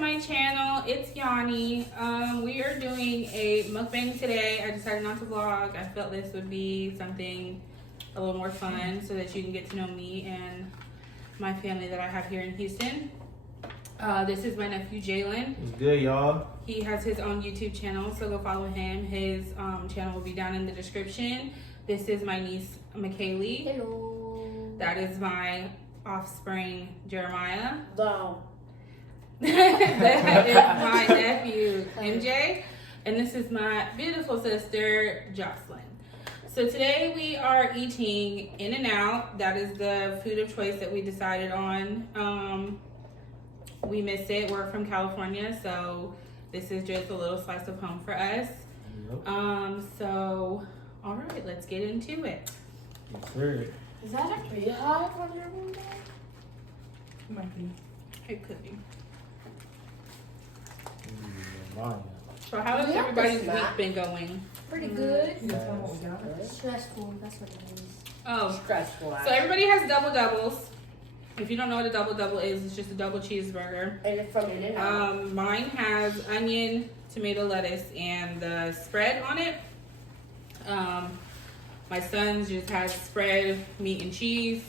my channel. It's Yanni. We are doing a mukbang today. I decided not to vlog. I felt this would be something a little more fun so that you can get to know me and my family that I have here in Houston. This is my nephew Jalen. What's good, y'all? He has his own YouTube channel, so go follow him. His channel will be down in the description. This is my niece McKaylee. Hello. That is my offspring Jeremiah. Wow. That is my nephew MJ, and this is my beautiful sister Jocelyn. So today we are eating In-N-Out. That is the food of choice that we decided on. We miss it. We're from California, so this is just a little slice of home for us. Yep. So all right, let's get into it. Yes, sir. Is that actually hot on your window? Might be. It could be. Mine. So how has Yeah, everybody's that's week not- been going? Pretty good. Stressful, that's what it is. Oh, Stressful. so everybody has double doubles. If you don't know what a double double is, it's just a double cheeseburger. And it's from In-N-Out. Mine has onion, tomato, lettuce, and the spread on it. My son's just has spread, meat and cheese.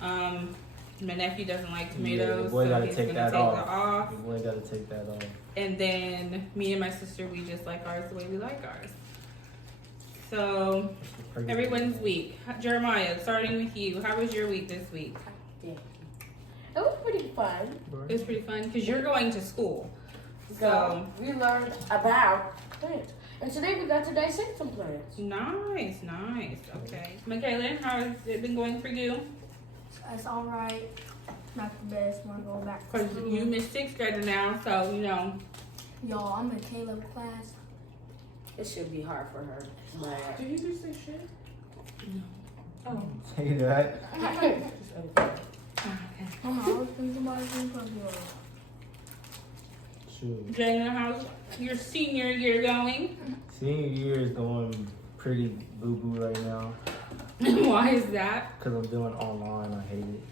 My nephew doesn't like tomatoes, the boy so gotta he's take gonna that take off. that off. The boy gotta take that off. And then me and my sister, we just like ours the way we like ours. So everyone's week. Jeremiah, starting with you, how was your week this week? Yeah. It was pretty fun. It was pretty fun because you're going to school. So we learned about plants. And today we got to dissect some plants. Nice. Okay. Michaela, how has it been going for you? It's alright. Not the best. Want to go back to Because school. you missed sixth grader now, so you know. Y'all, I'm in Caleb class. It should be hard for her. But Did you do some shit? Oh. Say that. Okay. Mama, I was thinking about it in front of you. Shoot. Jayna, how's your senior year going? Senior year is going pretty boo-boo right now. Why is that? Because I'm doing online. I hate it.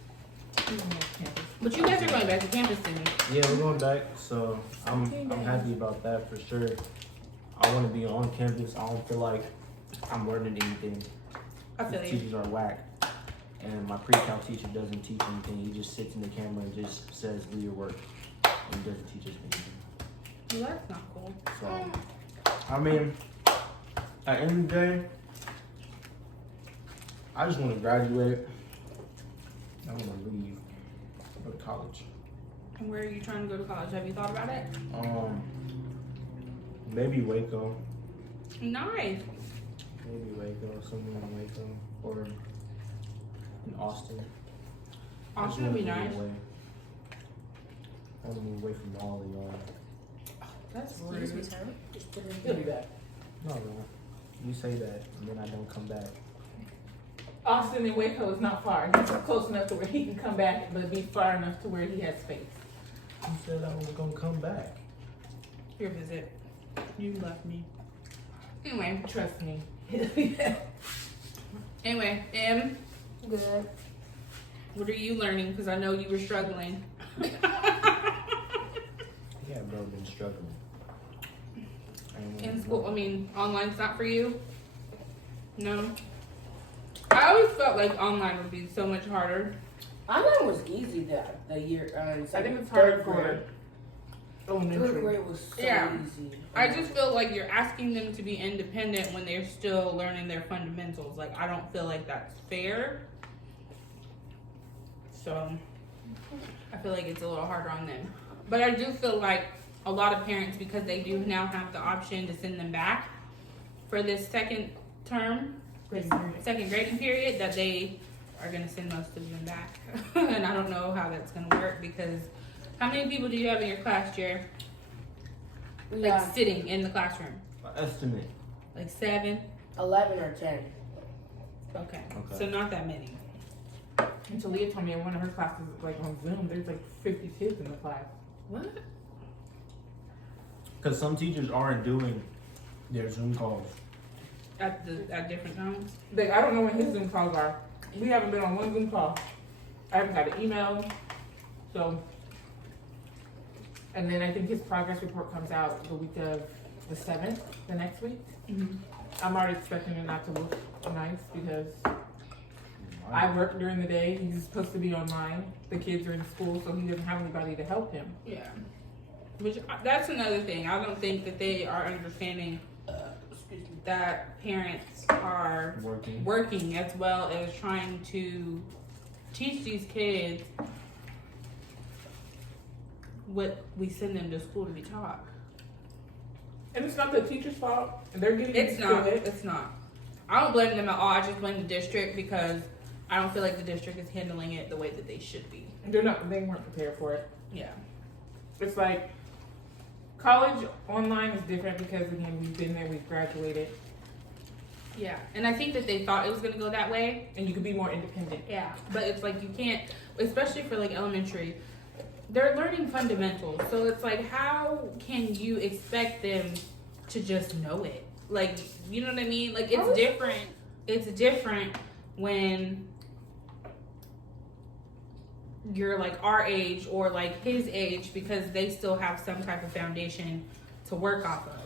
But you guys are going back to campus soon. Yeah, we're going back, so I'm happy about that for sure. I want to be on campus. I don't feel like I'm learning anything. I feel The you. teachers are whack. And my pre-cal teacher doesn't teach anything. He just sits in the camera and just says, do your work. And he doesn't teach us anything. Well, that's not cool. So, I mean, at the end of the day, I just want to graduate. I want to leave, go to college. And where are you trying to go to college? Have you thought about it? Maybe Waco. Nice. Maybe Waco, somewhere in Waco, or in Austin. I just Austin would be wanna move nice. away. I want to move away from all of y'all. That's Excuse me, rude. sir. He'll be back. No, you say that, and then I don't come back. Austin and Waco is not far. He's close enough to where he can come back, but be far enough to where he has space. You said I was gonna come back. Your visit. You left me. Anyway, Trust me. Good. What are you learning? Because I know you were struggling. Yeah, bro, been struggling. In school, I mean, online's not for you? No? I always felt like online would be so much harder. Online was easy that the year. I think it's third hard for grade. Third elementary. grade was so Yeah. easy. I just feel like you're asking them to be independent when they're still learning their fundamentals. Like, I don't feel like that's fair. So, I feel like it's a little harder on them. But I do feel like a lot of parents, because they do now have the option to send them back for this second term, second grading period, that they are going to send most of them back. And I don't know how that's going to work because how many people do you have in your class, Jer? Like Yeah, sitting in the classroom? Estimate. Like 7? 11 or 10. Okay. Okay. So not that many. And Talia told me in one of her classes, like on Zoom, there's like 50 kids in the class. What? Because some teachers aren't doing their Zoom calls. At different times? Like, I don't know when his Zoom calls are. We haven't been on one Zoom call. I haven't got an email. So And then I think his progress report comes out the week of the 7th, the next week. Mhm. I'm already expecting it not to look nice because I work during the day. He's supposed to be online. The kids are in school, so he doesn't have anybody to help him. Yeah. Which that's another thing. I don't think that they are understanding that parents are working as well as trying to teach these kids what we send them to school to be taught. And it's not the teacher's fault. And they're getting It's used not. to it. It's not. I don't blame them at all. I just blame the district because I don't feel like the district is handling it the way that they should be. They weren't prepared for it. Yeah. It's like college online is different because again we've been there, we've graduated, Yeah. And I think that they thought it was gonna go that way. and you can be more independent. Yeah. But it's like you can't, especially for like elementary, they're learning fundamentals. So it's like, how can you expect them to just know it? Like, you know what I mean? Like, it's different. It's different when you're like our age or like his age because they still have some type of foundation to work off of.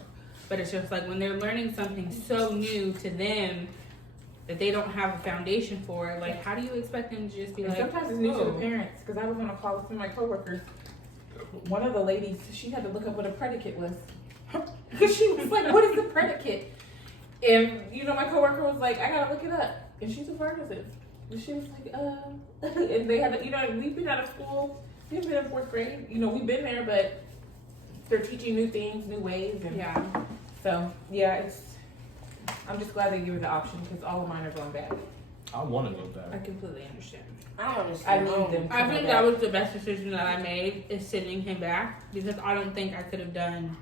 But it's just like when they're learning something so new to them that they don't have a foundation for, like, how do you expect them to just be And like, sometimes it's new to "Oh." the parents because I was on a call with some of my coworkers. One of the ladies, she had to look up what a predicate was because she was like, "What is the predicate?" And you know, my coworker was like, "I gotta look it up," and she's a pharmacist. And she was like, and they had, to, you know, we've been out of school. We've been in 4th grade. You know, we've been there, but they're teaching new things, new ways, and Yeah. so yeah, I'm just glad they gave me the option because all of mine are going back. I want to go I back. completely understand. I don't I understand. need them. I think that was the best decision that I made is sending him back because I don't think I could have done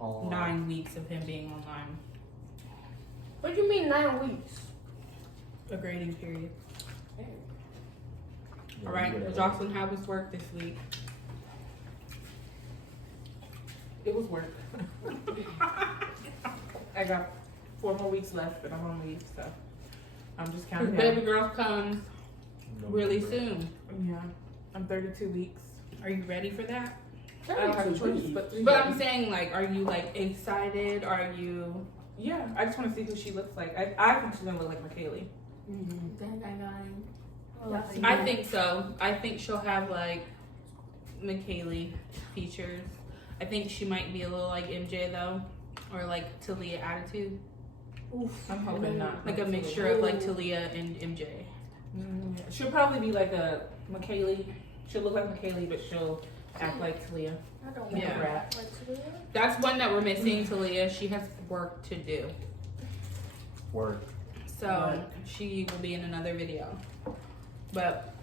9 weeks of him being online. What do you mean 9 weeks? A grading period. Yeah, All right, we gotta- Jocelyn, how was work this week? It was work. I got 4 more weeks left, and I'm on leave, so I'm just His counting baby down. girl comes really soon. Yeah, I'm 32 weeks. Are you ready for that? I don't have a choice, but But I'm saying, like, are you like excited? Are you? yeah, I just want to see who she looks like. I think she's gonna look like McKaylee. Then I got him. I think so. I think she'll have like McKaylee features. I think she might be a little like MJ though, or like Talia attitude, I'm hoping not. like a mixture of like Talia and MJ. Yeah. She'll probably be like a McKaylee. She'll look like McKaylee, but she'll act like Talia. I don't Like Yeah. a brat. That's one that we're missing. Talia, she has work to do, Work. so she will be in another video. But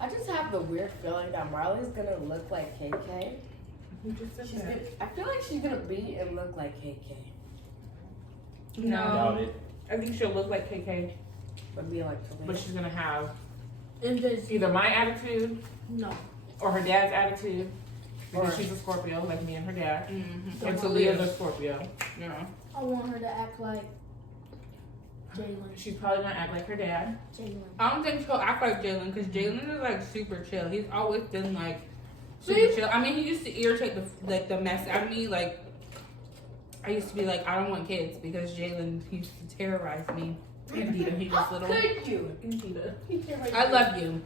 I just have the weird feeling that Marley's gonna look like KK. Who just said She's that? gonna, I feel like she's gonna be and look like KK, no, Doubt it. I think she'll look like KK, but be like but Talia. she's gonna have MJ's either my attitude no. or her dad's attitude. Because Or- she's a Scorpio, like me and her dad. Mhm. And Talia's a Scorpio. Yeah. I want her to act like Jaylen. She's probably gonna act like her dad. Jaylen. I don't think she'll act like Jalen because Jalen is like super chill. He's always been like super See? chill. I mean, he used to irritate the mess out of me. Like I used to be like, I don't want kids because Jalen used to terrorize me. Indeed, he was little. Could you? I love you,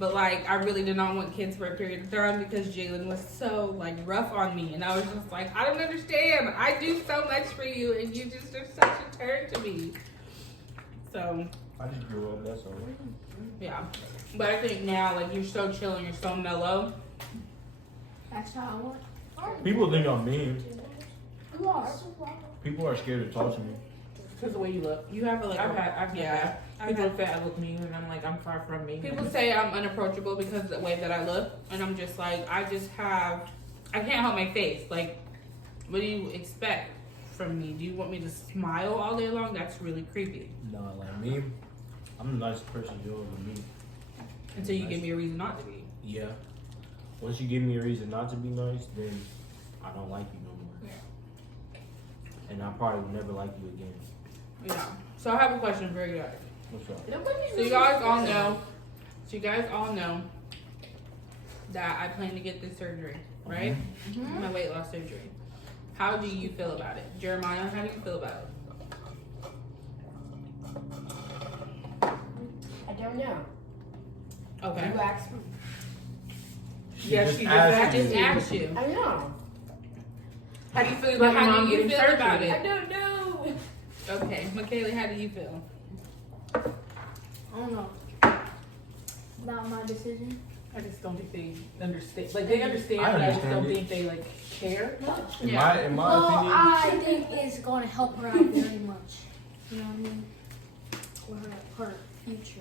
but like I really did not want kids for a period of time because Jalen was so like rough on me, and I was just like, I don't understand. I do so much for you, and you just are such a turd to me. So. I just grew up, that's all. Yeah, but I think now, like, you're so chill and you're so mellow. That's how I want. People think I'm mean. Who lost? People are scared to talk to me. Because the way you look. You have like, I've had yeah. that. People say I look mean, and I'm like, I'm far from me. People say I'm unapproachable because of the way that I look, and I'm just like, I can't help my face. Like, what do you expect from me? Do you want me to smile all day long? That's really creepy. No, like me, I'm the nicest person you'll ever meet. Until you give me a reason not to be. Yeah. Once you give me a reason not to be nice, then I don't like you no more. Yeah. And I probably will never like you again. Yeah. So I have a question for you guys. What's up? So you guys all know that I plan to get this surgery, right? My weight loss surgery. How do you feel about it? Jeremiah, how do you feel about it? I don't know. Okay. You asked me. Yeah, just she asked I just you. asked you. I know. How do you feel But about your how mom do you getting feel surgery? about it? I don't know. Okay. Michaela, how do you feel? I don't know. Not my decision. I just don't think they understand. Like they understand, I but I just don't understand think they like care much. In my Well, opinion, I think it's going to help her out very much. You know what I mean? For her future.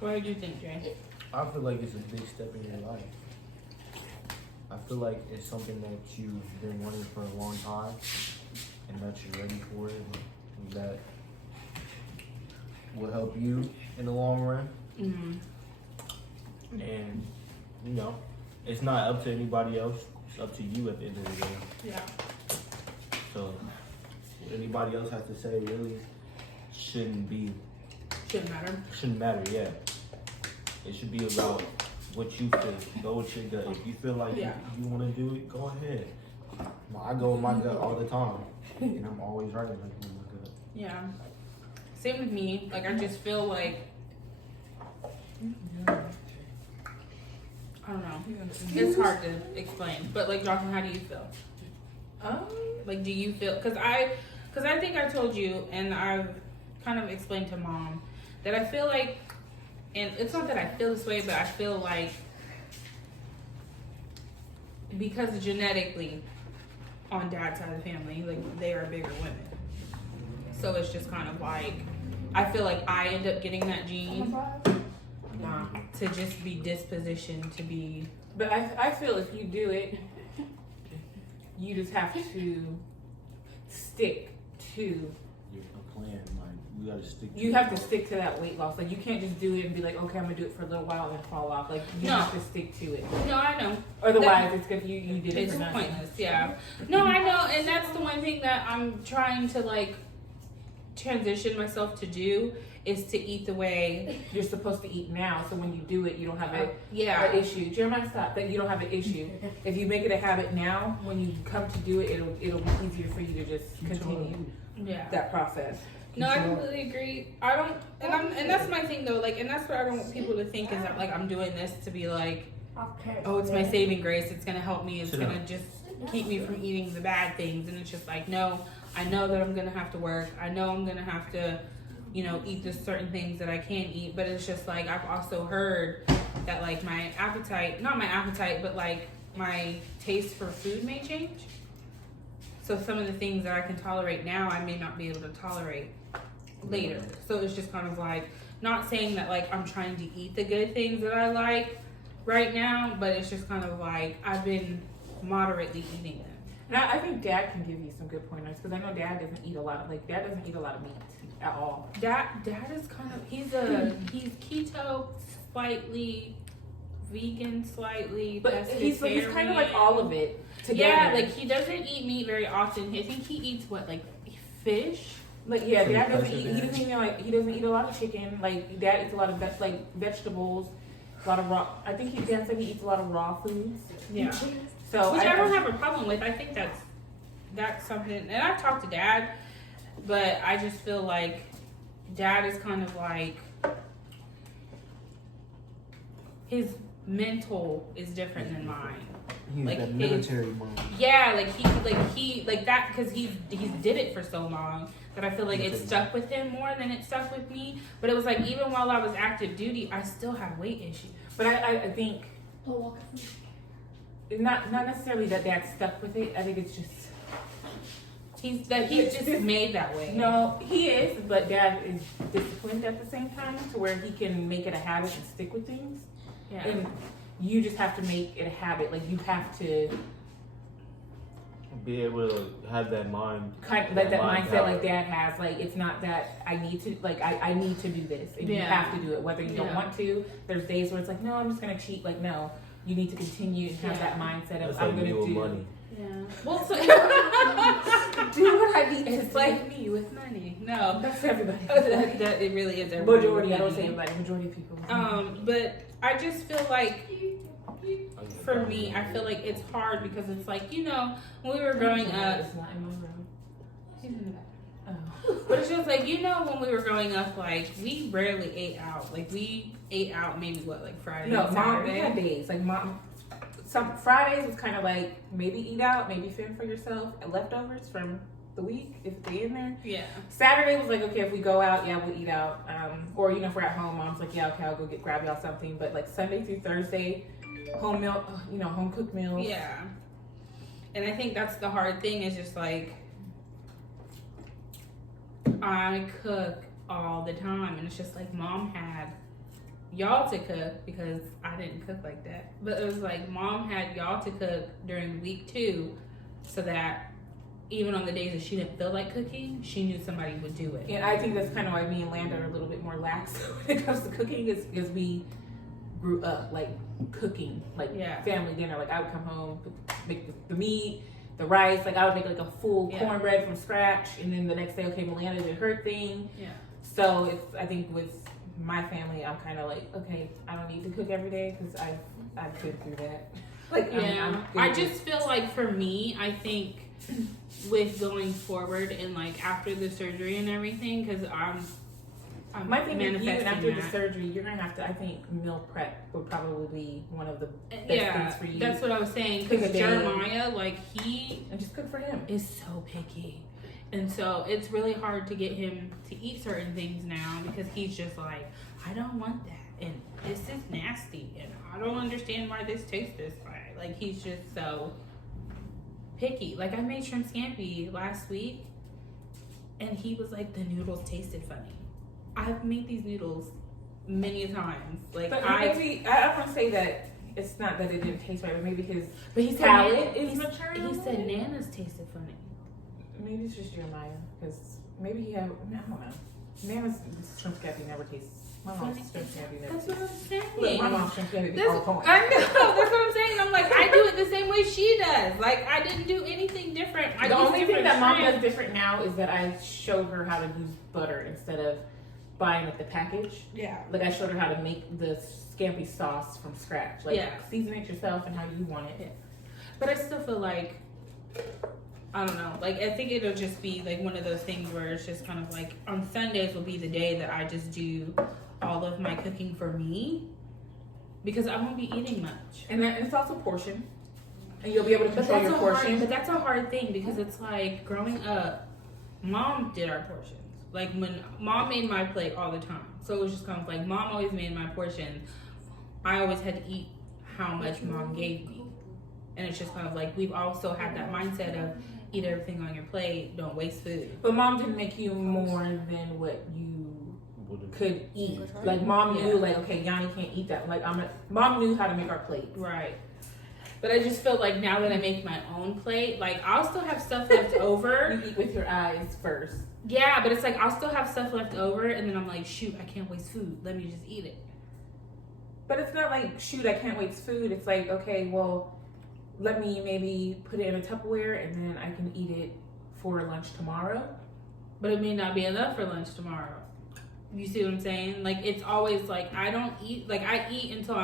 What do you think, Jay? I feel like it's a big step in your life. I feel like it's something that you've been wanting for a long time, and that you're ready for it, and that will help you in the long run. Mm-hmm. And you know, it's not up to anybody else. It's up to you at the end of the day. Yeah. So what anybody else has to say really shouldn't Shouldn't matter. Yeah. It should be about what you feel. Go with your gut. If you feel like Yeah. you want to do it, go ahead. I go with my gut all the time, and I'm always right with my gut. Yeah. Same with me. Like, I just feel like, I don't know. It's hard to explain. But, like, Jocelyn, how do you feel? Like, do you feel, because I think I told you, and I've kind of explained to Mom, that I feel like, and it's not that I feel this way, but I feel like, because genetically, on Dad's side of the family, like, they are bigger women. So it's just kind of like, I feel like I end up getting that gene to just be dispositioned to be. But I feel if you do it, you just have to stick to. A plan, like you gotta stick. You have to stick to that weight loss. Like you can't just do it and be like, okay, I'm gonna do it for a little while and fall off. Like you No. have to stick to it. No, I know. Otherwise, it's gonna you did it It's for nothing. pointless, yeah. No, I know, and that's the one thing that I'm trying to like transition myself to do is to eat the way. You're supposed to eat now, so when you do it, you don't have an Yeah, issue. Jeremiah, stop. That you don't have an issue. If you make it a habit now, when you come to do it, it'll be easier for you to just continue yeah. that process. No, I completely agree. I don't, and that's my thing though. Like, and that's what I don't want people to think is that like I'm doing this to be like, oh, it's my saving grace. It's gonna help me. It's gonna just keep me from eating the bad things. And it's just like, no, I know that I'm gonna have to work. I know I'm gonna have to, you know, eat the certain things that I can't eat. But it's just like I've also heard that like my appetite, not my appetite, but like my taste for food may change. So some of the things that I can tolerate now, I may not be able to tolerate later. So it's just kind of like, not saying that like I'm trying to eat the good things that I like right now, but it's just kind of like I've been moderately eating them. And I think Dad can give you some good pointers because I know Dad doesn't eat a lot of meat at all. Dad is kind of, he's keto, slightly vegan, slightly. But he's kind of like all of it together. Yeah, like he doesn't eat meat very often. I think he eats what, like fish? Like yeah, From Dad the doesn't eat. He doesn't even like. He doesn't eat a lot of chicken. Like Dad eats a lot of vegetables, a lot of raw. I think Dad said he eats a lot of raw foods. Yeah. So Which I don't have a problem with. I think that's something. And I've talked to Dad, but I just feel like Dad is kind of like, his mental is different than mine. He's Like, that his- military mind. Yeah, like that because he's did it for so long that I feel like it stuck with him more than it stuck with me. But it was like even while I was active duty, I still have weight issues. But I think not necessarily that Dad stuck with it. I think it's just He's just made that way. no, he is, but Dad is disciplined at the same time to where he can make it a habit and stick with things. Yeah. And you just have to make it a habit. Like you have to Be able to have that mind. kind of like that mind mindset power. like Dad has. Like it's not that I need to I need to do this, and you Yeah. have to do it whether you don't Yeah. want to. There's days where it's like, no, I'm just gonna cheat. Like no, you need to continue and have Yeah. that mindset of That's I'm like gonna you with do. money. Yeah. Well, so do what I need to It's do. like me with money. No, That's everybody. that it really is everybody. Majority, I don't say everybody, majority of people. But I just feel like, for me, I feel like it's hard because it's like, you know, when we were growing up, It's not in my room. he's in the back. Oh. But it's just like, you know, when we were growing up, like, we rarely ate out. Like, we ate out maybe, what, like Friday No, and mom, we Saturday? had days. Like, mom, some Fridays was kind of like maybe eat out, maybe fend for yourself, and leftovers from the week if they in there. Yeah. Saturday was like, okay, if we go out, yeah, we'll eat out. Or, you know, if we're at home, mom's like, yeah, okay, I'll go grab y'all something. But like Sunday through Thursday, home meal, you know, home cooked meals. Yeah. And I think that's the hard thing is just like, I cook all the time. And it's just like, mom had y'all to cook because I didn't cook like that. But it was like, mom had y'all to cook during the week too, so that even on the days that she didn't feel like cooking, she knew somebody would do it. And I think that's kind of why me and Landa are a little bit more lax when it comes to cooking is we grew up like cooking, like Yeah. family dinner. Like I would come home, make the meat, the rice. Like I would make like a full Yeah. cornbread from scratch, and then the next day, okay, Melanda did her thing. Yeah. So it's I think with my family, I'm kind of like, okay, I don't need to cook every day because I've been through that. Like Yeah, I'm I good just feel like for me, I think with going forward and like after the surgery and everything, because I'm my thing with you, and manifesting after the that. surgery, you're gonna have to. I think meal prep would probably be one of the best Yeah, things for you. that's what I was saying. Pick Because a day. Jeremiah, like he And just cook for him. is so picky, and so it's really hard to get him to eat certain things now because he's just like, I don't want that, and this is nasty, and I don't understand why this tastes this way. Like he's just so picky. Like I made shrimp scampi last week, and he was like, the noodles tasted funny. I've made these noodles many times. Like But I maybe I don't say that it's not that it didn't taste right, but maybe his but he said palate is he maturing. He said Nana's tasted funny. Maybe it's just Jeremiah because maybe he had. I don't know. Nana's shrimp scampi never tastes. My mom's Funny. shrimp scampi never That's tastes. what I'm saying. Look, my mom's shrimp scampi be That's, on point. I know. That's what I'm saying. I'm like, I do it the same way she does. Like, I didn't do anything different. I The use only thing different that mom shrimp. does different now is that I showed her how to use butter instead of buying like the package. Yeah. Like I showed her how to make the scampi sauce from scratch. Like Yeah. season it yourself and how you want it. But I still feel like, I don't know. Like, I think it'll just be like one of those things where it's just kind of like on Sundays will be the day that I just do all of my cooking for me because I won't be eating much. And then it's also portion. And you'll be able to But control that's your a portion. hard, but that's a hard thing because it's like growing up, mom did our portions. Like when mom made my plate all the time, so it was just kind of like mom always made my portions. I always had to eat how much mom gave me, and it's just kind of like we've also had that mindset of eat everything on your plate, don't waste food. But mom didn't make you more than what you could eat. Like mom Yeah. knew, like okay, Yanni can't eat that. Like mom knew how to make our plates. Right. But I just feel like now that I make my own plate, like I'll still have stuff left over. You eat with your eyes first. Yeah, but it's like I'll still have stuff left over, and then I'm like, shoot, I can't waste food. Let me just eat it. But it's not like shoot, I can't waste food. It's like okay, well, let me maybe put it in a Tupperware and then I can eat it for lunch tomorrow. But it may not be enough for lunch tomorrow. You see what I'm saying? Like it's always like I don't eat. Like I eat until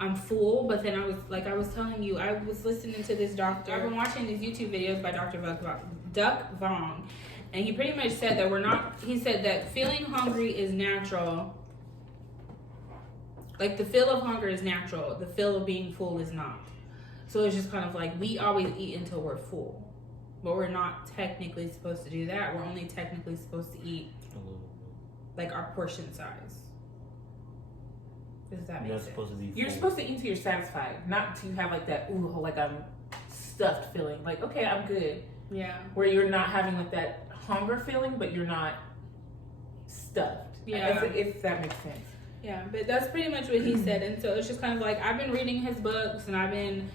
I'm full. But then I was telling you, I was listening to this doctor. I've been watching these YouTube videos by Dr. Duck Vong. And he pretty much said that he said that feeling hungry is natural. Like the feel of hunger is natural. The feel of being full is not. So it's just kind of like we always eat until we're full. But we're not technically supposed to do that. We're only technically supposed to eat like our portion size. Does that make You're sense? supposed to be You're full. supposed to eat until you're satisfied, not to have like that ooh, like I'm stuffed feeling. Like okay, I'm good. Yeah. Where you're not having like that hunger feeling, but you're not stuffed. Yeah. If that makes sense. Yeah, but that's pretty much what he said. And so it's just kind of like I've been reading his books and I've been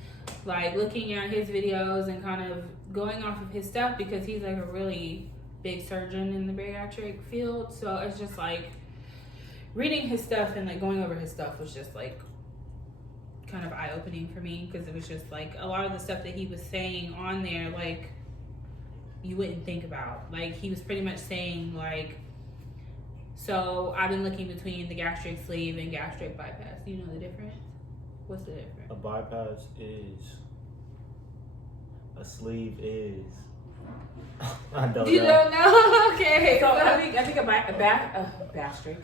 like looking at his videos and kind of going off of his stuff because he's like a really big surgeon in the bariatric field. So it's just like reading his stuff and like going over his stuff was just like kind of eye-opening for me because it was just like a lot of the stuff that he was saying on there, like you wouldn't think about. Like, he was pretty much saying, like, so I've been looking between the gastric sleeve and gastric bypass. Do you know the difference? What's the difference? A bypass is. A sleeve is. I don't You know. don't know? Okay. So I think a gastric,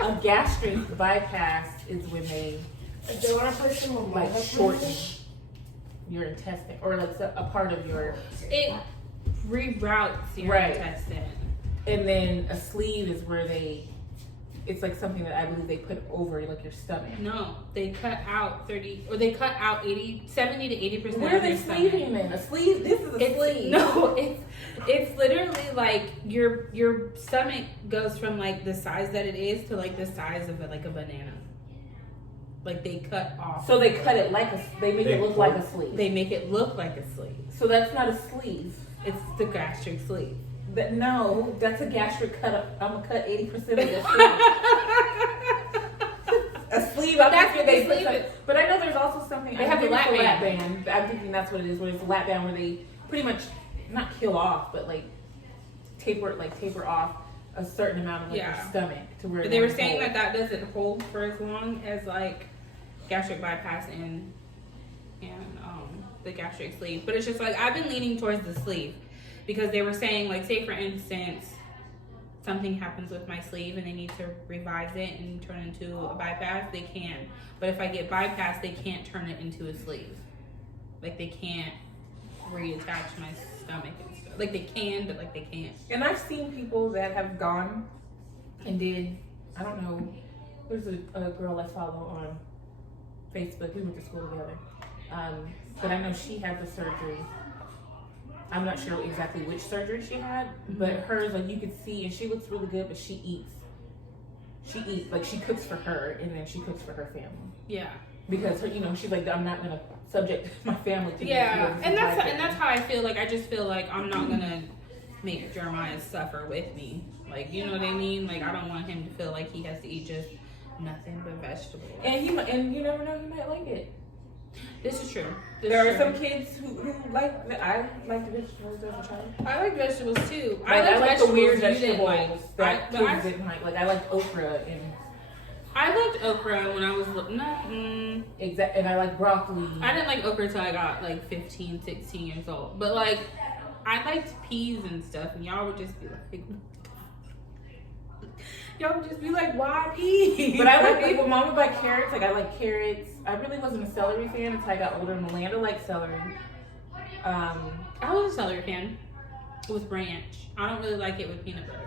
a gastric bypass is when they The one person with my like shorten your intestine or like a part of your, It reroutes your Right. intestine. and then a sleeve is where it's like something that I believe they put over like your stomach. No, they cut out 70 to 80% Where are of they your stomach. sleeving then? A sleeve? This is a sleeve. No, it's literally like your stomach goes from like the size that it is to like the size of like a banana. Like they cut off. So they cut it like they make it look like a sleeve. They make it look like a sleeve. So that's not a sleeve. It's the gastric sleeve. No, that's a gastric cut up. I'm gonna cut 80% of your sleeve. A sleeve. That's what they sleeve some- it. But I know there's also something. They I'm have the thinking it's lap a band. I'm thinking that's what it is. Where it's a lap band where they pretty much not kill off, but like taper off a certain amount of like your stomach to where. But they were saying that doesn't hold for as long as like gastric bypass and the gastric sleeve. But it's just like I've been leaning towards the sleeve because they were saying like, say for instance, something happens with my sleeve and they need to revise it and turn it into a bypass, they can. But if I get bypass, they can't turn it into a sleeve. Like they can't reattach my stomach and stuff. Like they can, but like they can't. And I've seen people that have gone and did. I don't know. There's a girl I follow on Facebook. We went to school together. But I know she had the surgery. I'm not sure exactly which surgery she had, but hers, like you could see, and she looks really good, but she eats. Like she cooks for her, and then she cooks for her family. Yeah. Because her, she's like, I'm not gonna subject my family to Yeah, this. and that's how I feel. Like I just feel like I'm not gonna make Jeremiah suffer with me. Like you know what I mean? Like I don't want him to feel like he has to eat just nothing but vegetables. And you never know, he might like it. This is true. There are some kids who like. I like vegetables as a child. I like vegetables too. Like, I like the weird vegetables you didn't vegetables like. that kids didn't like. Like I liked okra and I liked okra when I was and I like broccoli. I didn't like okra till I got like 15, 16 years old. But like I liked peas and stuff, and y'all would just be like, why peas? But I like when mom would buy carrots. Like I like carrots. I really wasn't a celery fan until I got older. And Melinda liked celery. I was a celery fan with ranch. I don't really like it with peanut butter.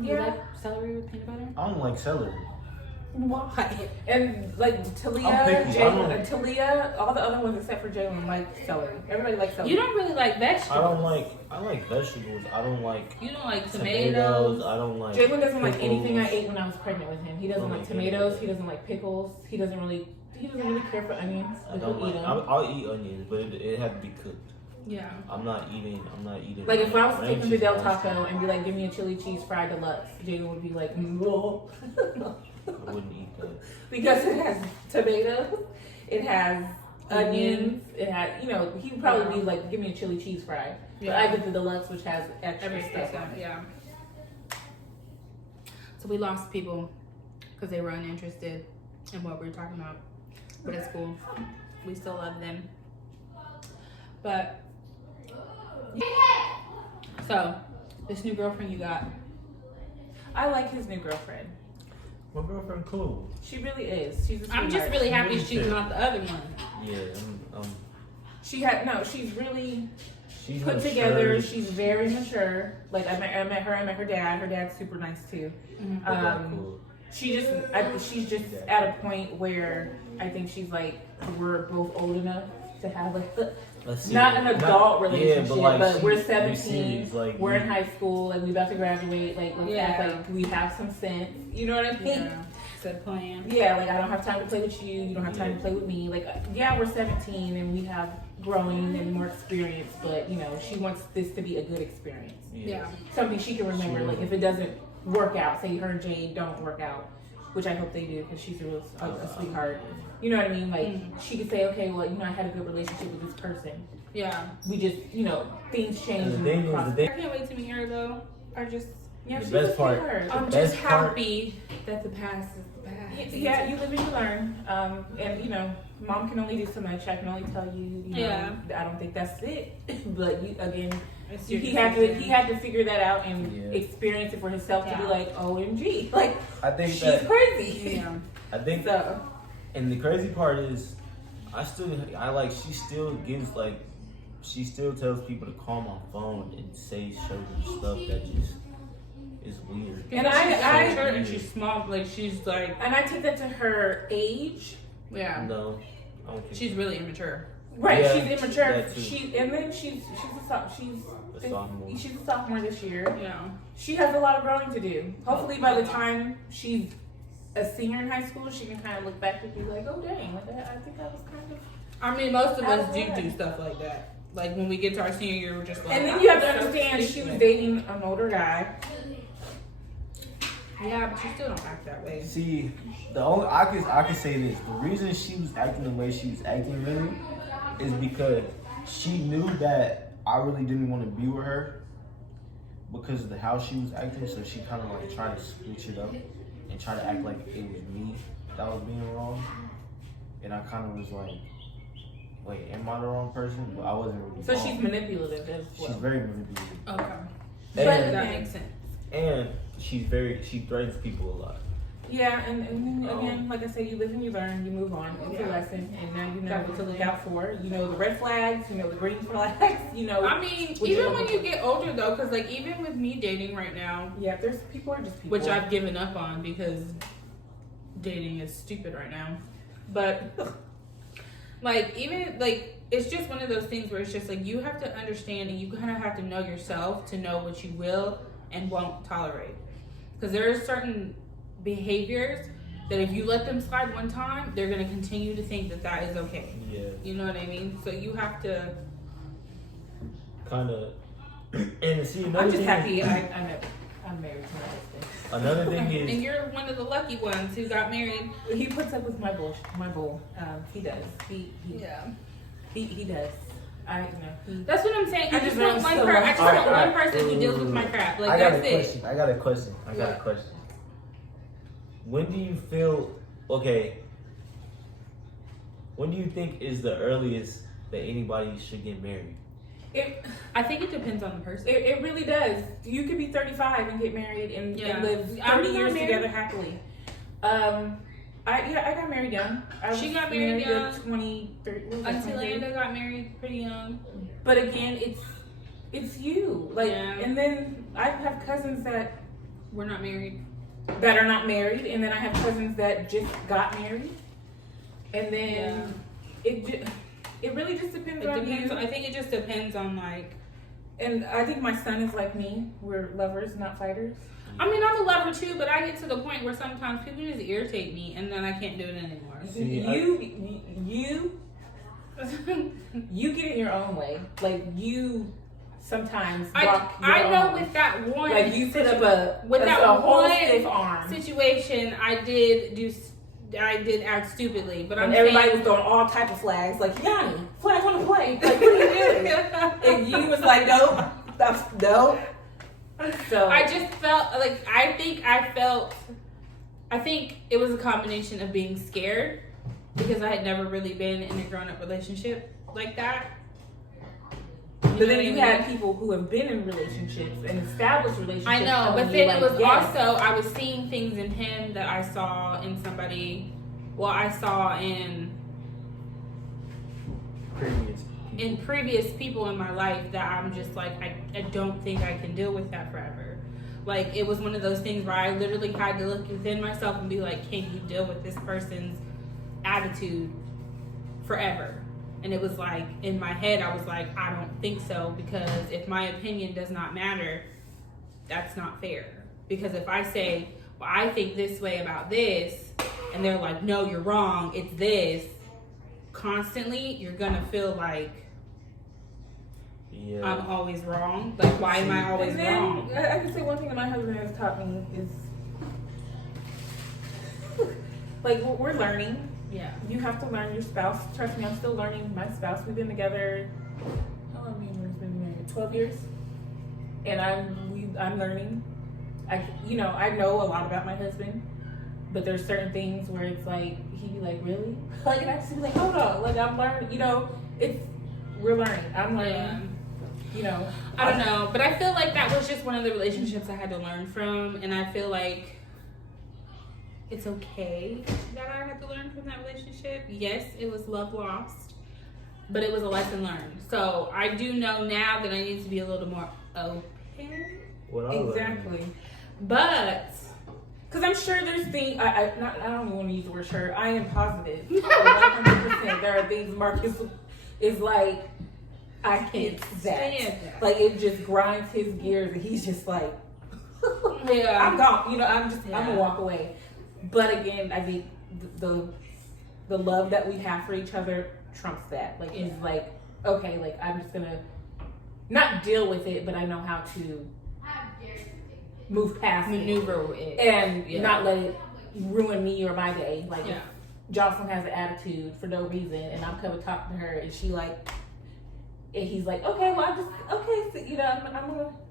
You like celery with peanut butter? I don't like celery. Why? And like Talia, I'm picky. Talia, all the other ones except for Jaylen like celery. Everybody likes celery. You don't really like vegetables. I like vegetables. I don't like You don't like tomatoes. tomatoes. I don't like Jaylen doesn't like pickles. anything I ate when I was pregnant with him. He doesn't Don't like like tomatoes. anything. He doesn't like pickles. He doesn't really care for onions. I But don't he'll like. eat them. I'll eat onions, but it had to be cooked. Yeah. I'm not eating. Like if I was to take him to Del ranch is Taco and be like, give me a chili cheese fried deluxe, Jaylen would be like, no. I wouldn't eat that. Because it has tomatoes, it has onions, it has, he would probably be like, give me a chili cheese fry. But Yeah. I get the deluxe, which has extra Everything stuff. yeah. So we lost people because they were uninterested in what we were talking about. But it's cool. We still love them. But so this new girlfriend you got. I like his new girlfriend. My girlfriend cool. She really is. She's a I'm just sweetheart. really happy Really she's fit. not the other one. Yeah. She's really She's put mature. together. She's very mature. Like I met her. I met her dad. Her dad's super nice too. Cool. She's just at a point where I think she's like, we're both old enough to have like Let's see. not an adult relationship, but, like, but we're we 17. see, like, we're in high school, like we about to graduate. Like let's act Yeah. like we have some sense. You know what I mean? Yeah. Said plan. Yeah, like I don't have time to play with you. You don't have time to play with me. Like yeah, we're 17 and we have growing and more experience, but she wants this to be a good experience. Yeah. Something she can remember. Sure. Like if it doesn't work out, say her and Jayy don't work out, which I hope they do because she's a sweetheart. You know what I mean? Like she could say, okay, well, I had a good relationship with this person. Yeah. We just, things change. And the thing is, I can't wait to meet her though. Yeah, the she's best a part- sweetheart. I'm best just part- happy that the past is the past. Yeah, you live and you learn. And mom can only do so much. I can only tell you. Yeah. I don't think that's it. But again, It's your he decision. had to figure that out and Yeah. experience it for himself to be Yeah. like, OMG, like I think she's that crazy. Yeah. I think So and the crazy part is she still tells people to call my phone and say certain stuff that just is weird. And and she's small, like she's like, and I take that to her age. yeah, No, I don't think she's really immature. Right, Yeah, she's immature. that too. She's a sophomore. she's a sophomore this year. Yeah. She has a lot of growing to do. Hopefully, by the time she's a senior in high school, she can kind of look back and be like, "Oh, dang! Like I think I was kind of." I mean, most of Out us of do line. stuff like that. Like when we get to our senior year, we're just like. And then you have to "I'm so understand, she was stupid." dating an older guy. Yeah, but you still don't act that way. See, I can say this. The reason she was acting the way she was acting really is because she knew that I really didn't want to be with her because of how she was acting. So she kind of like tried to switch it up and try to act like it was me that was being wrong. And I kind of was like, wait, am I the wrong person? But I wasn't really. So wrong. she's manipulative as well. She's very manipulative. Okay. But- That makes sense. And she threatens people a lot. Yeah, and then again, like I said, you live and you learn, you move on. It's a Yeah. lesson, and now you know what to look out for. You know the red flags, you know the green flags, you know. I mean, What you even when looking you get older though, because like even with me dating right now, Yeah, there's people are just people. which I've given up on because dating is stupid right now. But like even like it's just one of those things where it's just like you have to understand and you kind of have to know yourself to know what you will and won't tolerate. Because there are certain behaviors that if you let them slide one time, they're gonna continue to think that that is okay. Yeah. You know what I mean? So you have to. Kind of. And see, another I'm just thing happy is- I'm married to my husband. Another thing And is, you're one of the lucky ones who got married. He puts up with my bull. He does. He does. That's what I'm saying. I He just want deserves one so person. I much. just want Alright, one person who deals with my crap. Like I got a that's it. question. I got a question. When do you feel okay? When do you think is the earliest that anybody should get married? I think it depends on the person. It really does. You could be 35 and get married and Yeah. live I'm 30 not years married. together happily. I got married young. She got married young. at 23. What was that, Until 23? Amanda got married pretty young. But again, it's you. Like, Yeah. and then I have cousins that We're not married. are not married, and then I have cousins that just got married, and then it really just depends It on depends. you. I think it just depends on like. And I think my son is like me. We're lovers, not fighters. I mean, I'm a lover too, but I get to the point where sometimes people just irritate me, and then I can't do it anymore. See, You get in your own way. Like you sometimes I block your know own. with that one. Like you put up with that a whole one stiff arm. situation, I did act stupidly, but I'm And everybody saying, was throwing all type of flags, like Yanni, flag on the play. Like, what are you doing? And you was like, nope, no. So I just felt like I think it was a combination of being scared because I had never really been in a grown-up relationship like that. but know then what you I mean? had people who have been in relationships and established relationships. I know, telling but you, then it like, was yes. also I was seeing things in him that I saw in somebody. Well, I saw in previous people in my life that I'm just like I don't think I can deal with that forever. Like it was one of those things where I literally had to look within myself and be like, can you deal with this person's attitude forever? And it was like in my head I was like, I don't think so, because if my opinion does not matter, that's not fair. Because if I say, well, I think this way about this, and they're like, no, you're wrong, it's this, constantly, you're gonna feel like I'm always wrong. Like, why am I always And then, wrong? I can say one thing that my husband has taught me is like we're learning. Yeah. You have to learn your spouse. Trust me, I'm still learning my spouse. We've been together, how long have we been married? 12 years. And I'm learning. I know a lot about my husband, but there's certain things where it's like, he'd be like, really? Like, and I just be like, hold on. Like, I'm learning, we're learning. I'm learning. Yeah. I don't know, but I feel like that was just one of the relationships I had to learn from, and I feel like it's okay that I had to learn from that relationship. Yes, it was love lost, but it was a lesson learned. So I do know now that I need to be a little more open. Exactly. But because I'm sure there's things, I don't even want to use the word sure, I am positive. 100% there are things Marcus is like, I can't stand that. Like, it just grinds his gears and he's just like, yeah, I'm gone. I'm gonna walk away. But again, I think the love that we have for each other trumps that. Like, it's like, okay, like, I'm just gonna not deal with it, but I know how to move past maneuver it and not let it ruin me or my day. Like, if Jocelyn has an attitude for no reason and I'm coming talking to her and she like, and he's like, okay, well, so,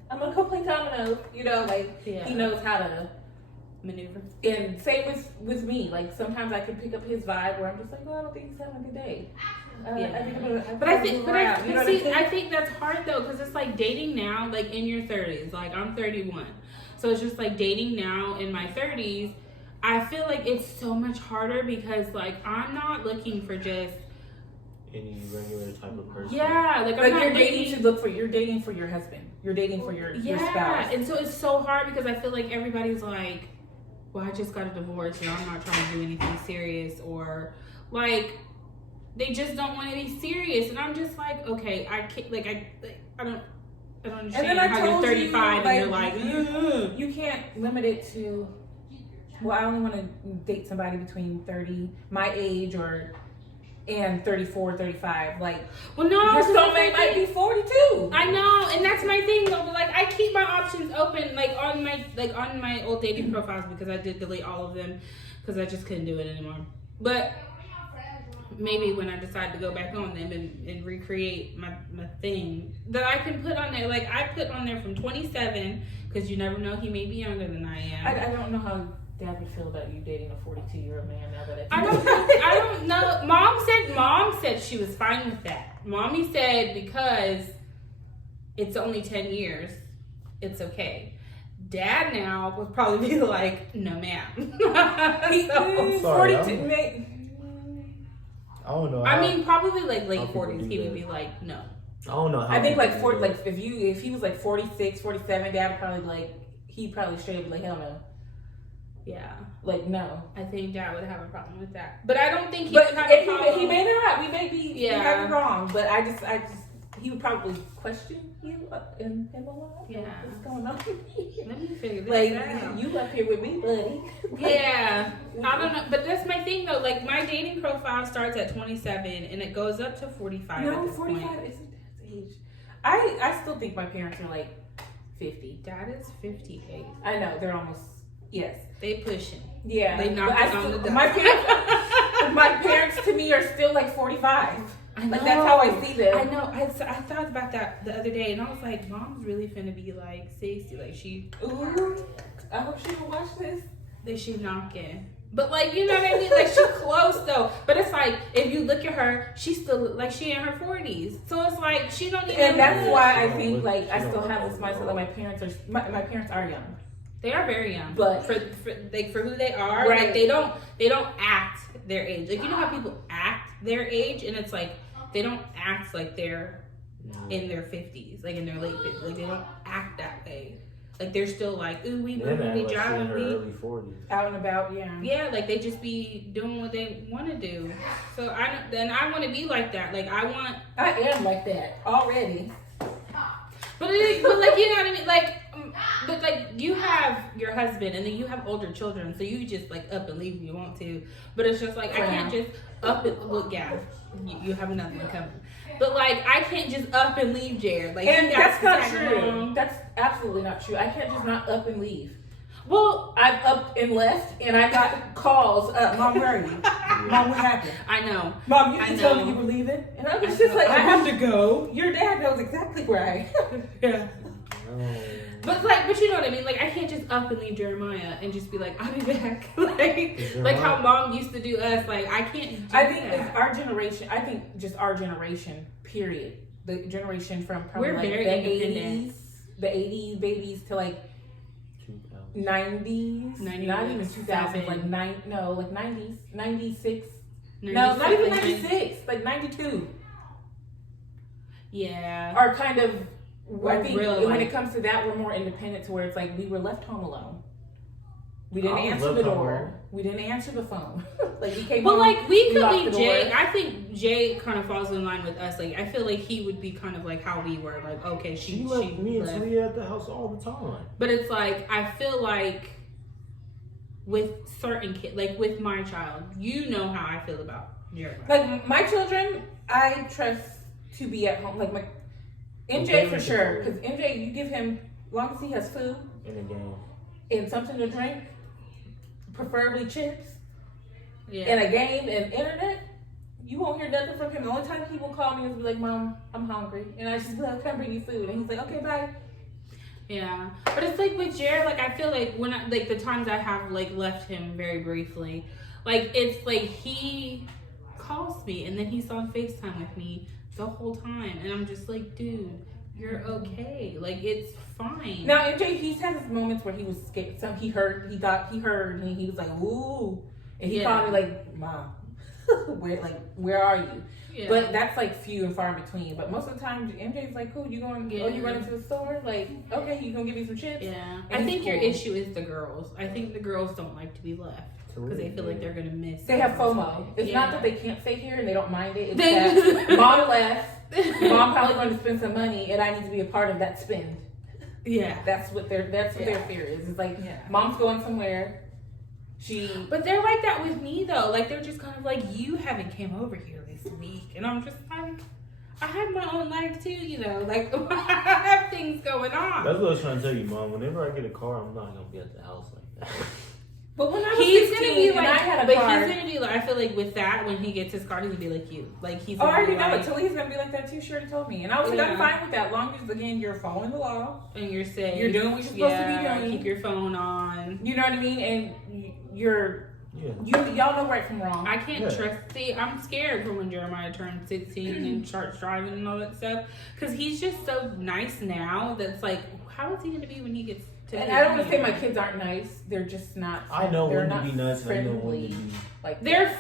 I'm gonna go play dominoes. He knows how to maneuver. And same with me. Like, sometimes I can pick up his vibe where I'm just like, oh, I don't think he's having a good day. I think that's hard though, because it's like dating now, like in your 30s. Like, I'm 31, so it's just like dating now in my 30s. I feel like it's so much harder because like I'm not looking for just any regular type of person. Yeah, like you're dating for your husband. You're dating for your spouse. Yeah, and so it's so hard because I feel like everybody's like, well, I just got a divorce, and I'm not trying to do anything serious, or like they just don't want to be serious, and I'm just like, okay, I can't, I don't understand. And then how you're 35 and you're like, you can't limit it to. Well, I only want to date somebody between 30, my age, and 34, 35. Like, well, no, your soulmate might be 42. I know, and that's my thing though. But like, I keep my options open, like on my old dating profiles, because I did delete all of them because I just couldn't do it anymore. But maybe when I decide to go back on them and recreate my thing that I can put on there, like I put on there from 27, because you never know, he may be younger than I am. I don't know how Dad would feel about you dating a 42-year-old man now that I don't know. Mom said she was fine with that. Mommy said because it's only 10 years, it's okay. Dad now would probably be like, no, ma'am. I'm sorry, 42. I don't know. I mean, probably like late 40s. He would be like, no. I don't know. I think like 40, like if he was like 46, 47, Dad would probably he'd probably straight up be like, hell no. Yeah. Like, no. I think Dad would have a problem with that. But I don't think he would have a problem. He may not. We may be having wrong. But I just, he would probably question you and him a lot. Yeah. What's going on? Let me figure this out. You up here with me, buddy. Yeah. I don't know. But that's my thing, though. Like, my dating profile starts at 27, and it goes up to 45 No, at this 45 point. isn't Dad's age. I still think my parents are like 50. Dad is 58. I know. They're almost, yes. They pushing. Yeah. They knocked on the door. My parents to me are still like 45. I know. Like, that's how I see them. I know. I thought about that the other day, and I was like, Mom's really finna be like 60. Like, Ooh. I hope she will watch this. That she's knocking. But like, you know what I mean? Like, she's close though. But it's like, if you look at her, she's still like, she in her 40s. So it's like, she don't even. And that's why I think like I still have this mindset that my parents are young. They are very young, but for who they are, right. Like they don't act their age. Like, you know how people act their age, and it's like they don't act like they're in their 50s, like in their late 50s. Like, they don't act that way. Like, they're still like, ooh, we driving early 40s, out and about, yeah. Like, they just be doing what they want to do. So I want to be like that. Like, I am like that already. But like, you know what I mean? Like, but like, you have your husband, and then you have older children, so you just like up and leave if you want to. But it's just like, I can't just up and look. Yeah, you have another one coming. But like, I can't just up and leave Jared. Like, and that's not true. That's absolutely not true. I can't just not up and leave. Well, I up and left, and I got calls. Mom, where are you? Mom, what happened? I know. Mom, you I didn't tell know. me you were leaving. And I was I just know. like, I have to go. Your dad knows exactly where I am. Yeah. But you know what I mean? Like, I can't just up and leave Jeremiah and just be like, I'll be back. like how mom used to do us. Like, I can't do I think that. it's our generation. I think just our generation, period. The generation from probably We're like very the independent. 80s, the 80s babies to like 90s, not even 2000, like like 90s, 96. No, not even 96, like 92. Yeah. Are kind of, I think really when like- it comes to that, we're more independent to where it's like we were left home alone. We didn't I was answer left the home door. alone. We didn't answer the phone. Like we came But home, like we could locked leave the Jay. door. I think Jay kind of falls in line with us. Like I feel like he would be kind of like how we were. Like okay, She left me and left. Talia at the house all the time. But it's like I feel like with certain kids, like with my child, you know how I feel about Jeremiah. Like my children, I trust to be at home. Like my MJ for sure, because MJ, you give him, as long as he has food In the game. and something to drink, preferably chips, Yeah. and a game and internet, you won't hear nothing from him. The only time he will call me is be like, "Mom, I'm hungry," and I just be like, "Come bring you food," and he's like, "Okay, bye." Yeah, but it's like with Jared, like I feel like when I, like the times I have like left him very briefly, like it's like he calls me and then he's on FaceTime with me the whole time, and I'm just like, dude, you're okay, like it's fine. Now MJ, he's had his moments where he was scared. So he heard, and he was like, "Ooh," and he Yeah. called me like, "Mom, where are you?" Yeah. But that's like few and far in between. But most of the time, MJ's like, "Cool, you going? Yeah. Oh, you running to the store? Like, okay, you gonna give me some chips?" Yeah, And I he's think your cool. issue is the girls. I think the girls don't like to be left because they feel like they're gonna miss. They have something. FOMO. It's Yeah. not that they can't stay here and they don't mind it. It's They- that mom left. Mom probably going to spend some money, and I need to be a part of that spend. Yeah, That's what their fear is. It's like Yeah. mom's going somewhere. but they're like that with me though. Like they're just kind of like, you haven't came over here this week, and I'm just like, I have my own life too, you know. Like I have things going on. That's what I was trying to tell you, Mom. Whenever I get a car, I'm not gonna be at the house like that. But when I was He's 16 gonna be and like, I had a but car, he's gonna be like. I feel like with that, when he gets his car, he's gonna be like you. Like he's. oh, I Gonna already be know like, it. Talia's gonna be like that too. She already told me, and I was like, Yeah. I'm fine with that, long as again you're following the law. And you're safe. You're doing what you're supposed to be doing. Keep your phone on. You know what I mean? And you're Yeah. y'all know right from wrong. I can't Yeah. trust. See, I'm scared for when Jeremiah turns 16 and starts driving and all that stuff. Because he's just so nice now. That's like, how is he gonna be when he gets to? And I don't want to say my kids aren't nice. They're just not. I know they're when to not be nice and I know when to friendly. be. Like They're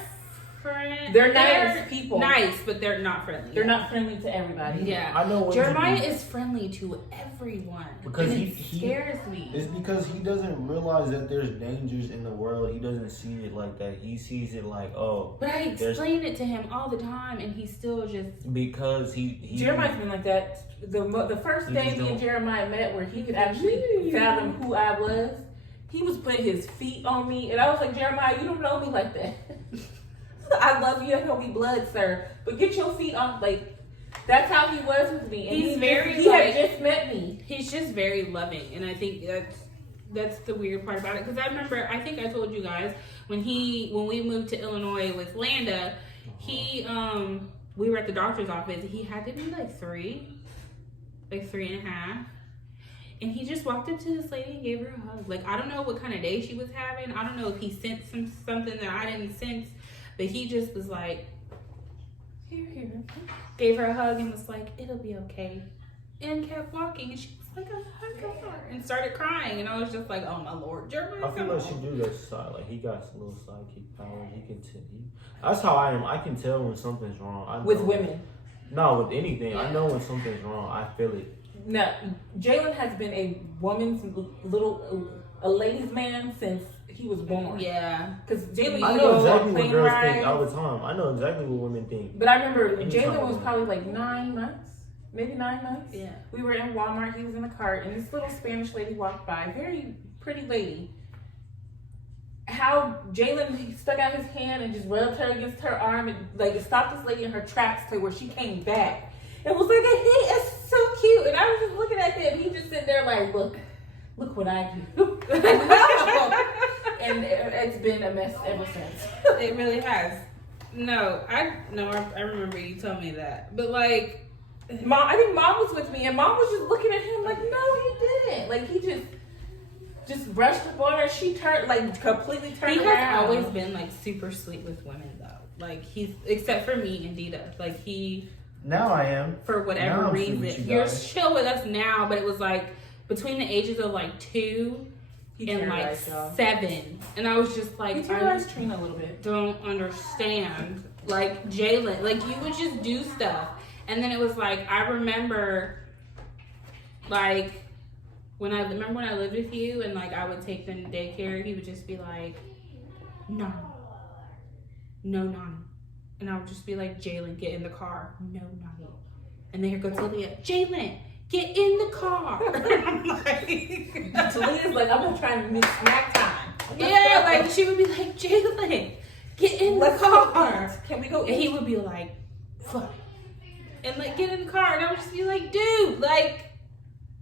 They're nice people. Nice, but they're not friendly. they're not friendly to everybody. Yeah. I know when Jeremiah to be. is friendly to everyone. Because and he it scares me. It's because he doesn't realize that there's dangers in the world. He doesn't see it like that. He sees it like, oh, But I there's- explain it to him all the time, and he still just. because he Jeremiah's been like that. The first You day just me and don't- Jeremiah met, where he could actually fathom who I was, he was putting his feet on me, and I was like, Jeremiah, you don't know me like that. I love you. I know we blood, sir, but get your feet on. Like that's how he was with me. And He's he very, He like- had just met me. He's just very loving, and I think that's the weird part about it. Because I remember, I think I told you guys when we moved to Illinois with Landa, we were at the doctor's office. He had to be like 3.5. And he just walked up to this lady and gave her a hug. Like, I don't know what kind of day she was having. I don't know if he sensed something that I didn't sense. But he just was like, here. Gave her a hug and was like, it'll be okay. And kept walking. And she was like, oh my God. And started crying. And I was just like, oh my Lord, Jeremiah, I feel come like she on. do that side. Like he got some little sidekick power. He can tell. That's how I am. I can tell when something's wrong. I With know. women. No, with anything. I know when something's wrong. I feel it. No, Jalen has been a a ladies' man since he was born. Yeah. Because Jalen used I to know go exactly on what plane girls rides. think all the time. I know exactly what women think. But I remember Anytime. Jalen was probably like 9 months, maybe 9 months. Yeah. We were in Walmart. He was in the cart, and this little Spanish lady walked by, very pretty lady. How Jalen stuck out his hand and just rubbed her against her arm and like it stopped this lady in her tracks to where she came back. It was like he is so cute, and I was just looking at him. He just sitting there like, look what I do. And I was And it's been a mess ever since. It really has. I remember you told me that. But like, I think mom was with me, and mom was just looking at him like, no, he didn't. Like, he just brushed up on her. She turned, like, completely turned he around. has always been like super sweet with women though. Like except for me and Dita. Like Now I am. for whatever Now I'm sweet with reason, you you're guys. chill with us now. But it was like between the ages of like 2 He and like terrorized y'all. 7, and I was just like, He terrorized Trina a little bit. don't understand. Like Jalen, like you would just do stuff, and then it was like I remember, like when I lived with you, and like I would take them to daycare, he would just be like, no, Nani, and I would just be like, Jalen, get in the car, no, Nani, and then here goes Talia, Jalen, get in the car. I'm like, Talia's like, I'm gonna try and miss snack time. yeah, like she would be like, Jalen, get in the car. Can we go And he would be like, fuck. And like get in the car, and I would just be like, dude, like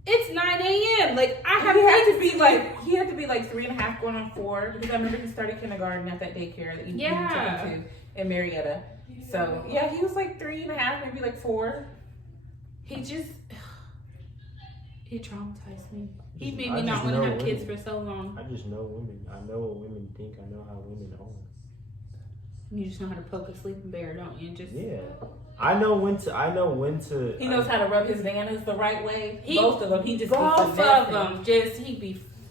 it's 9 a.m. Like I have He had things to be like 3.5 going on 4, because I remember he started kindergarten at that daycare that you took Yeah. him to in Marietta. So yeah, he was like 3.5, maybe like 4. He traumatized me. He Just- made I me not just want to know have kids women. for so long. I just know women. I know what women think. I know how women are. You just know how to poke a sleeping bear, don't you? Just Yeah. I know when to. He knows how to rub his nanas the right way. He- Both of them. He just both be of finessing. them. Just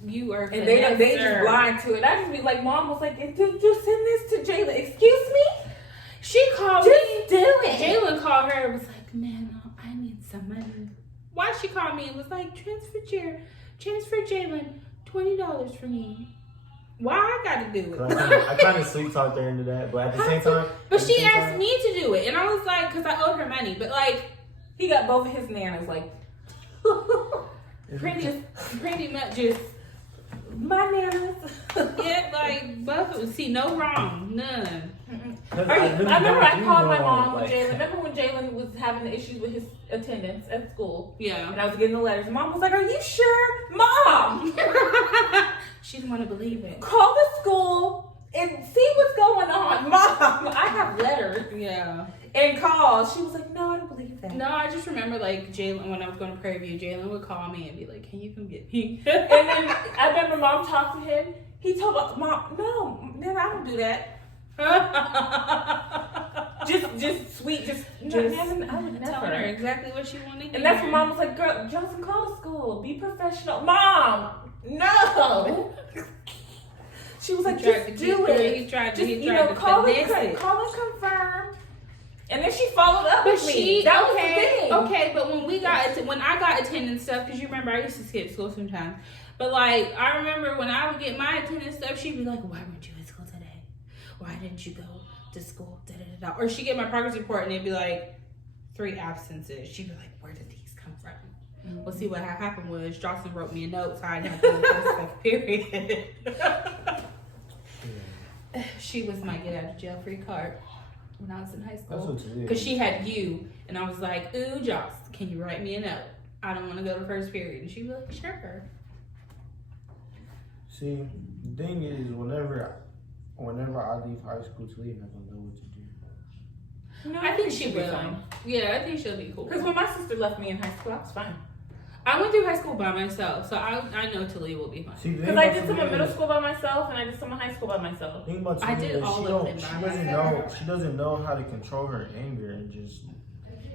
you are And they finessing. just blind to it. I just be like, mom was like, did you send this to Jayla? Excuse me? She called Just me. do it. Jalen called her and was like, man, I need some money. Why she called me and was like, transfer Jalen $20 for me. Why I gotta do it? I kind of sweet talked her into that, but at the same time. But she asked me to do it, and I was like, because I owed her money. But like, He got both of his nanas like, pretty much just my nanas. yeah, like both of them. See, no wrong, none. I remember I called my mom with Jalen. Remember when Jalen was having the issues with his attendance at school? Yeah. And I was getting the letters. Mom was like, are you sure? Mom! She didn't want to believe it. Call the school and see what's going on. Mom, I have letters Yeah. and calls. She was like, no, I don't believe that. No, I just remember like Jalen when I was going to Prairie View, Jalen would call me and be like, "Can you come get me?" And then I remember mom talked to him. He told mom, no, man, I don't do that. Just sweet, I would Tell her never. exactly what she wanted. And that's when mom was like, girl, Johnson, call the school. Be professional. Mom, no. She was like, just do it. He tried Just, to call finesse and it. confirm. And then she followed up But with me. That was the thing. okay, but when I got attendance stuff, because you remember I used to skip school sometimes. But like I remember when I would get my attendance stuff, she'd be like, "Why weren't you at school today? Why didn't you go to school?" Da, da, da, da. Or she'd get my progress report and it'd be like 3 absences. She'd be like, "Where did these come from?" Mm-hmm. Well, see what had happened was Jocelyn wrote me a note, so I didn't have to go first second period. She was my get out of jail free card when I was in high school. Because she had you, and I was like, ooh, Joss, can you write me a note? I don't want to go to first period. And she'd be like, sure. See, the thing is, whenever I leave high school to leave, I don't know what to do. No, I think she she'll be will. fine. Yeah, I think she'll be cool. Because when my sister left me in high school, I was fine. I went through high school by myself, so I know Talia will be fine. See, Because I did some in middle school by myself, and I did some in high school by myself. Think about I Talia, did all of them by myself. She doesn't know how to control her anger and just.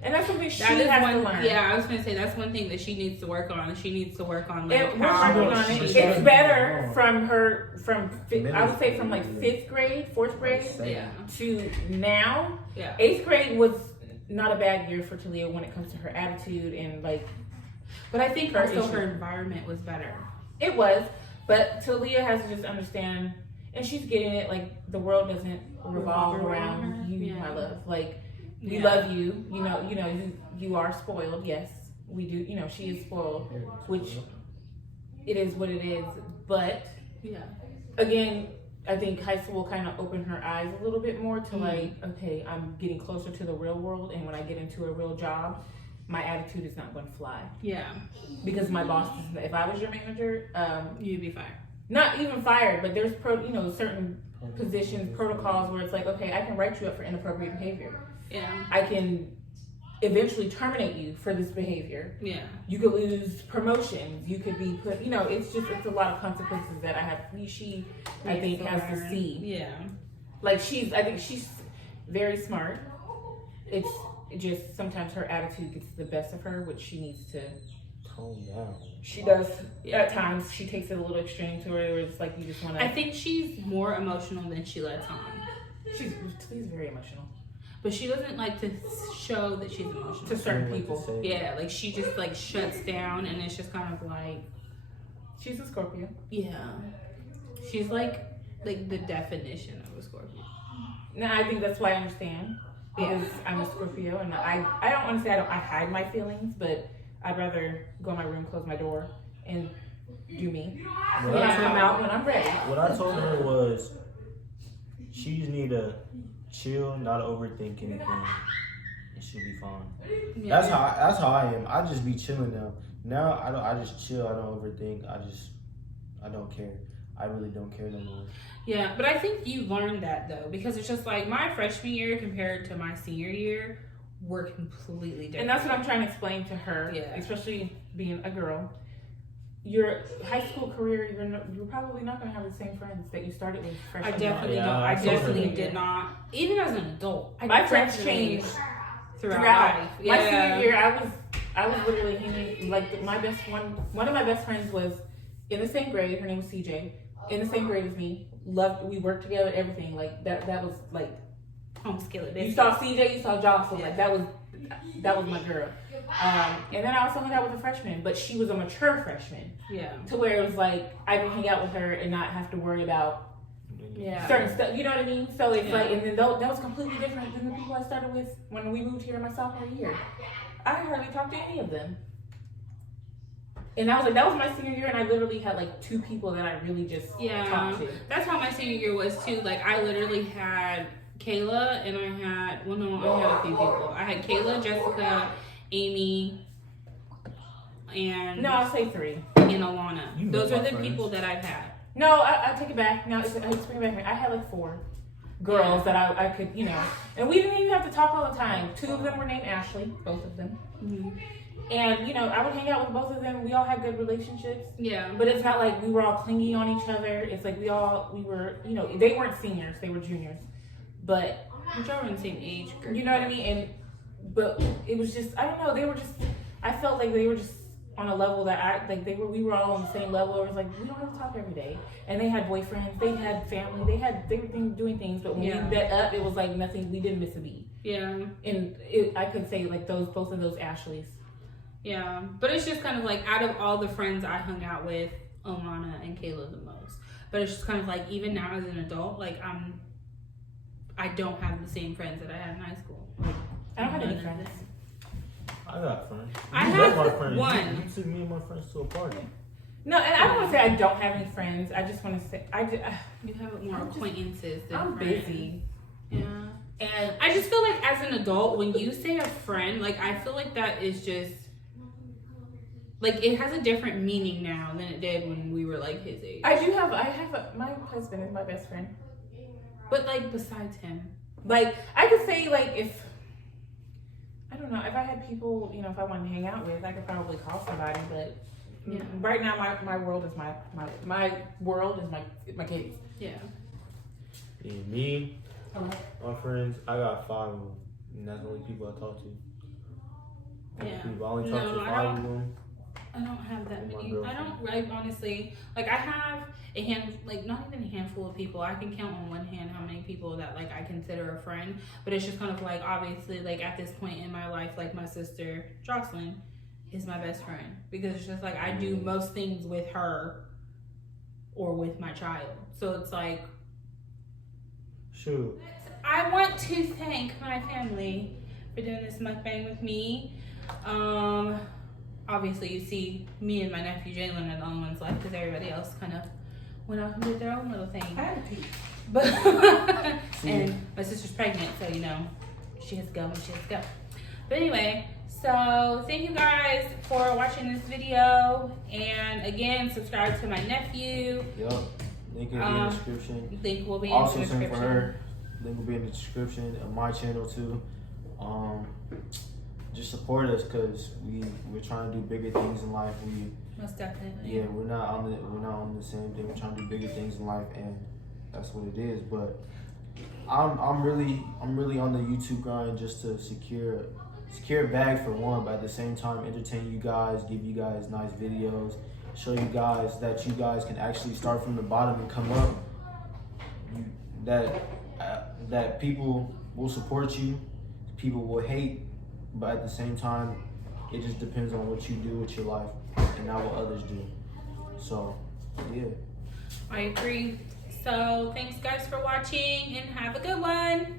And that's something she That is has one. to learn. Yeah, I was gonna say that's one thing that she needs to work on. She needs to work on like And we're how working on it. she It's doesn't better know. from I would say from like Middle 5th grade, 4th grade Yeah, to now. yeah. 8th grade was not a bad year for Talia when it comes to her attitude and like But I think Her also issue. her environment was better. it was. But Talia has to just understand, and she's getting it. Like the world doesn't revolve around her. you, Yeah. my love. Like we Yeah. love you. You are spoiled. Yes, we do. She is spoiled, which it is what it is. But Yeah. again, I think high school will kind of open her eyes a little bit more to like, okay, I'm getting closer to the real world, and when I get into a real job, my attitude is not going to fly Yeah. because my boss. If I was your manager, You'd be fine. not even fired, but there's certain positions, protocols where it's like, okay, I can write you up for inappropriate behavior. Yeah. I can eventually terminate you for this behavior. Yeah. You could lose promotions. You could be put, it's a lot of consequences that I think has to see. Yeah. Like I think she's very smart. It's just sometimes her attitude gets the best of her, which she needs to tone down. She does. At times, she takes it a little extreme to where it's like you just want to. I think she's more emotional than she lets on. She's very emotional. But she doesn't like to show that she's emotional. To certain people. Yeah, like she just like shuts down and it's just kind of like. She's a Scorpio. Yeah. She's like the definition of a Scorpio. Now, I think that's why I understand. Because I'm a Scorpio and I don't want to say I hide my feelings, but I'd rather go in my room, close my door, and do me. When I come out when I'm ready. What I told her was, she just need to chill, not overthink anything, and she'll be fine. Yeah. That's how I am. I just be chilling now. Now I just chill. I don't overthink. I don't care. I really don't care no more. Yeah, but I think you learned that though, because it's just like my freshman year compared to my senior year were completely different. And that's what I'm trying to explain to her, especially being a girl. Your high school career, you're probably not going to have the same friends that you started with freshman I definitely year. don't. I definitely did not. Even as an adult, my friends changed throughout life. My senior year, I was literally hanging like one of my best friends was in the same grade. Her name was CJ. In the same grade as me. We worked together, everything. Like that was like home skillet. You saw CJ, you saw Jocelyn. Like that was my girl. And then I also hung out with a freshman, but she was a mature freshman. Yeah. To where it was like I could hang out with her and not have to worry about certain stuff. You know what I mean? So it's like, and then that was completely different than the people I started with when we moved here in my sophomore year. I hardly talked to any of them. And that was my senior year, and I literally had like 2 people that I really just talked to. That's how my senior year was too. Like I literally had Kayla, and I had a few people. I had Kayla, Jessica, Amy, and I'll say 3. And Alana. Those are the people that I've had. No, I take it back. No, I take it back. I had like 4 girls that I could, and we didn't even have to talk all the time. 2 of them were named Ashley, both of them. Mm-hmm. And, I would hang out with both of them. We all had good relationships. Yeah. But it's not like we were all clingy on each other. It's like we were, they weren't seniors. They were juniors. But. Which are in the same age group. You know what I mean? But it was just, I don't know. They were just, I felt like they were just on a level that we were all on the same level. It was like, we don't have to talk every day. And they had boyfriends. They had family. They were doing things. But when we met up, it was like nothing. We didn't miss a beat. Yeah. And I could say like both of those Ashleys. Yeah, but it's just kind of like out of all the friends I hung out with, Alana and Kayla the most. But it's just kind of like even now as an adult, like I don't have the same friends that I had in high school. Like, I don't have any friends. I got friends. I have my friends. one. You took me and my friends to a party. No, and I don't want to say I don't have any friends. I just want to say you have more acquaintances than I'm friends. Busy. Yeah. And I just feel like as an adult, when you say a friend, like I feel like that is just. Like, it has a different meaning now than it did when we were, like, his age. I have my husband is my best friend. But, like, besides him. Like, I could say, like, I don't know, if I had people, if I wanted to hang out with, I could probably call somebody, but right now, my world is my world is my kids. Yeah. And me, my friends, I got 5 of them, and that's the only people I talk to. Yeah. I only talk to 5 of them. I don't have that many. I honestly, like, I have not even a handful of people. I can count on one hand how many people that, like, I consider a friend. But it's just kind of, like, obviously, like, at this point in my life, like, my sister, Jocelyn, is my best friend. Because it's just, like, I do most things with her or with my child. So it's, like... Shoot. I want to thank my family for doing this mukbang with me. Obviously, you see me and my nephew Jaylen are the only ones left because everybody else kind of went off and did their own little thing. I have a teeth. But and my sister's pregnant, so she has to go when she has to go. But anyway, So thank you guys for watching this video, and again, subscribe to my nephew. Yup. Link will be in the description. Link will be Also, in the same description. for her. Link will be in the description of my channel too. Just support us because we're trying to do bigger things in life. Most definitely. Yeah, we're not on the same thing. We're trying to do bigger things in life, and that's what it is. But I'm really on the YouTube grind just to secure a bag for one, but at the same time entertain you guys, give you guys nice videos, show you guys that you guys can actually start from the bottom and come up. That people will support you, people will hate, but at the same time, it just depends on what you do with your life and not what others do. So, yeah. I agree. So thanks guys for watching, and have a good one.